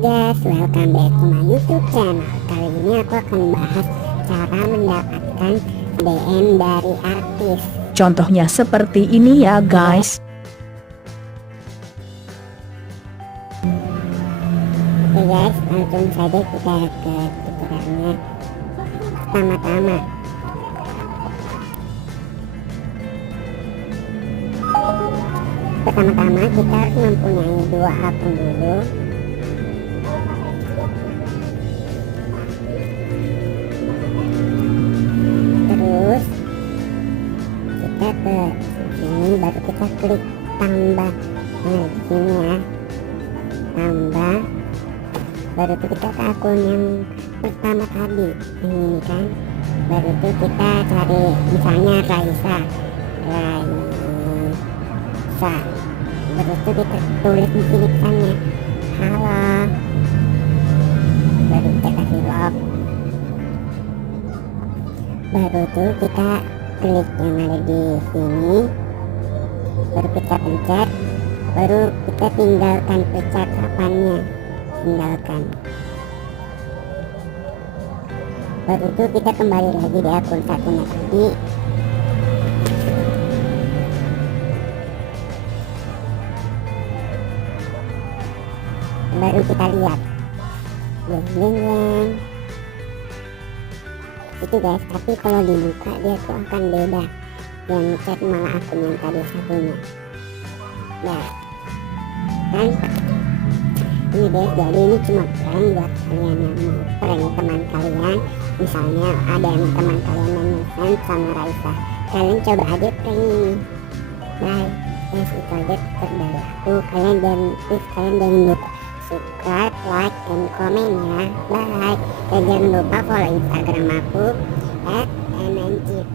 guys, welcome back to my YouTube channel. Kali ini aku akan bahas cara mendapatkan DM dari artis. Contohnya seperti ini ya guys. Oke guys, langsung saja kita ke tutorialnya. Pertama-tama kita harus mempunyai 2 akun dulu. Terus kita ke sini, baru kita klik tambah. Nah di sini ya, tambah. Baru itu kita ke akun yang pertama tadi, ini kan. Baru itu kita cari misalnya Raisa. Baru itu kita tulis di sini pesannya, halo. Baru kita kasih love. Baru itu kita klik yang ada di sini. Baru kita pencet. Baru kita tinggalkan percakapannya. Tinggalkan. Baru itu kita kembali lagi di akun satunya tadi. Baru kita lihat itu guys, tapi kalau dibuka dia tuh akan beda, yang chat malah akun yang tadi satunya. Nah kan ini guys, jadi ini cuma prank buat kalian yang mau prank teman kalian. Misalnya ada yang teman kalian yang ngefans sama Raisa, kalian coba aja prank ini. Nah guys, itu aja terbaru aku. Kalian jangan lupa subscribe, like, dan komen ya. Bye. Dan jangan lupa follow Instagram aku @mncp